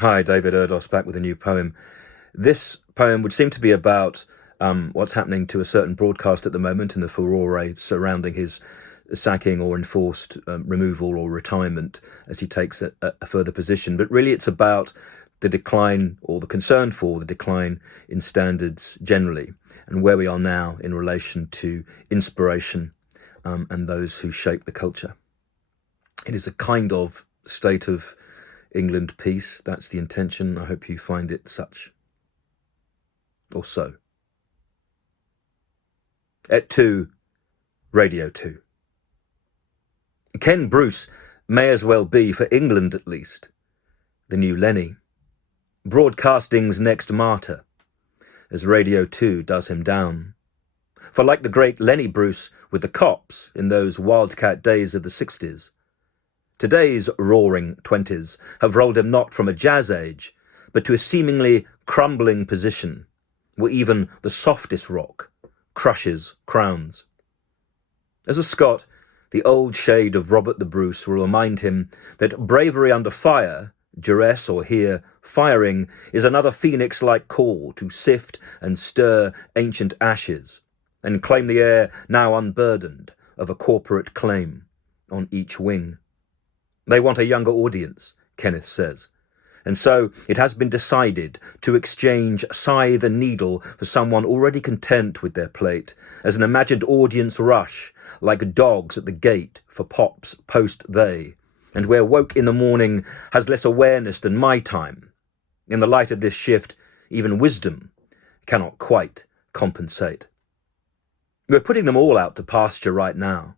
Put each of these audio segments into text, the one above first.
Hi, David Erdos, back with a new poem. This poem would seem to be about what's happening to a certain broadcast at the moment and the furore surrounding his sacking or enforced removal or retirement as he takes a further position. But really, it's about the decline or the concern for the decline in standards generally and where we are now in relation to inspiration and those who shape the culture. It is a kind of state of England peace. That's the intention. I hope you find it such. Or so. Et tu, Radio 2. Ken Bruce may as well be, for England at least, the new Lenny. Broadcasting's next martyr, as Radio 2 does him down. For like the great Lenny Bruce with the cops in those wildcat days of the 60s, today's roaring 20s have rolled him not from a jazz age, but to a seemingly crumbling position where even the softest rock crushes crowns. As a Scot, the old shade of Robert the Bruce will remind him that bravery under fire, duress or here firing, is another phoenix-like call to sift and stir ancient ashes and claim the air now unburdened of a corporate claim on each wing. They want a younger audience, Kenneth says, and so it has been decided to exchange scythe and needle for someone already content with their plate as an imagined audience rush like dogs at the gate for Pop's post-they, and where woke in the morning has less awareness than my time. In the light of this shift, even wisdom cannot quite compensate. We're putting them all out to pasture right now,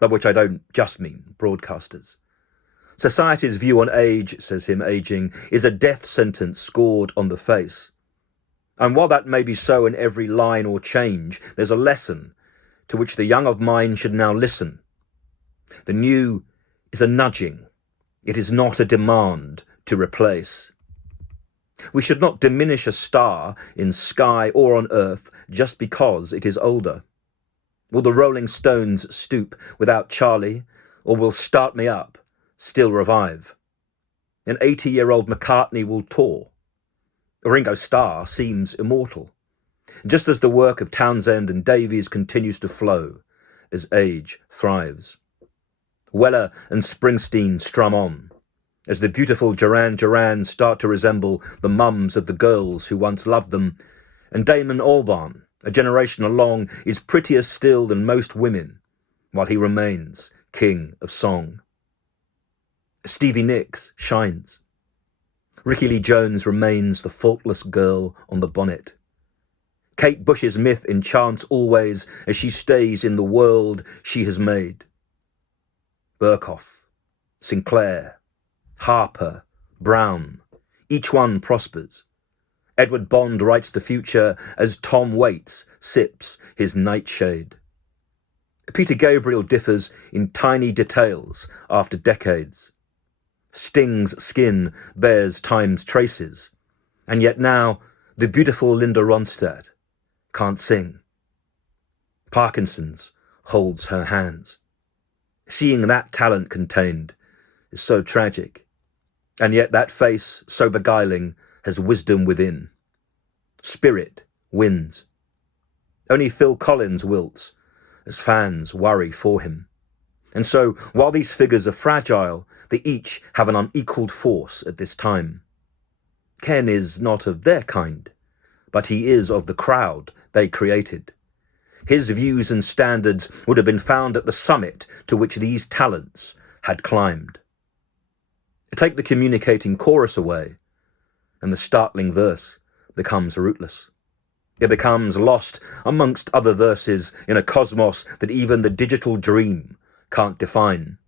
by which I don't just mean broadcasters. Society's view on age, says him aging, is a death sentence scored on the face. And while that may be so in every line or change, there's a lesson to which the young of mind should now listen. The new is a nudging. It is not a demand to replace. We should not diminish a star in sky or on earth just because it is older. Will the Rolling Stones stoop without Charlie, or will Start Me Up still revive? An 80-year-old McCartney will tour. Ringo Starr seems immortal, just as the work of Townsend and Davies continues to flow as age thrives. Weller and Springsteen strum on, as the beautiful Duran Duran start to resemble the mums of the girls who once loved them, and Damon Albarn, a generation along, is prettier still than most women, while he remains king of song. Stevie Nicks shines. Ricky Lee Jones remains the faultless girl on the bonnet. Kate Bush's myth enchants always as she stays in the world she has made. Burkhoff, Sinclair, Harper, Brown, each one prospers. Edward Bond writes the future as Tom Waits sips his nightshade. Peter Gabriel differs in tiny details after decades. Sting's skin bears time's traces, and yet now the beautiful Linda Ronstadt can't sing. Parkinson's holds her hands. Seeing that talent contained is so tragic, and yet that face, so beguiling, has wisdom within. Spirit wins. Only Phil Collins wilts, as fans worry for him. And so, while these figures are fragile, they each have an unequalled force at this time. Ken is not of their kind, but he is of the crowd they created. His views and standards would have been found at the summit to which these talents had climbed. Take the communicating chorus away, and the startling verse becomes rootless. It becomes lost amongst other verses in a cosmos that even the digital dream can't define.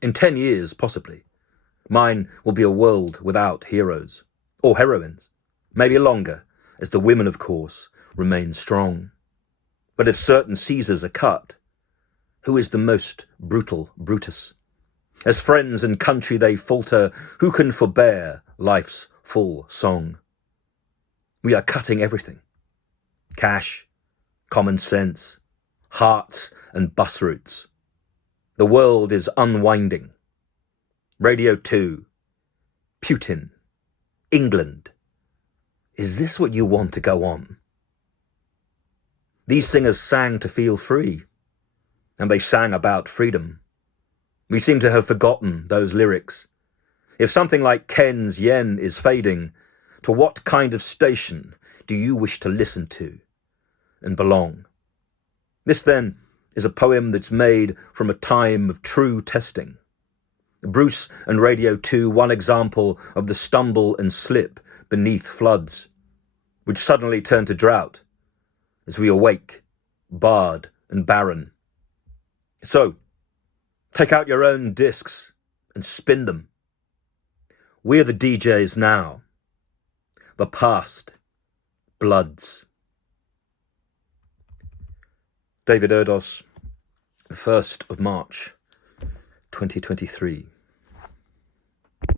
In 10 years, possibly, mine will be a world without heroes, or heroines, maybe longer, as the women, of course, remain strong. But if certain Caesars are cut, who is the most brutal Brutus? As friends and country they falter, who can forbear life's full song? We are cutting everything. Cash, common sense, hearts and bus routes. The world is unwinding. Radio 2, Putin, England. Is this what you want to go on? These singers sang to feel free, and they sang about freedom. We seem to have forgotten those lyrics. If something like Ken's yen is fading, to what kind of station do you wish to listen to and belong? This, then, is a poem that's made from a time of true testing. Bruce and Radio 2, one example of the stumble and slip beneath floods, which suddenly turn to drought as we awake, barred and barren. So, take out your own discs and spin them. We're the DJs now. The past bloods. David Erdos, the 1st of March, 2023.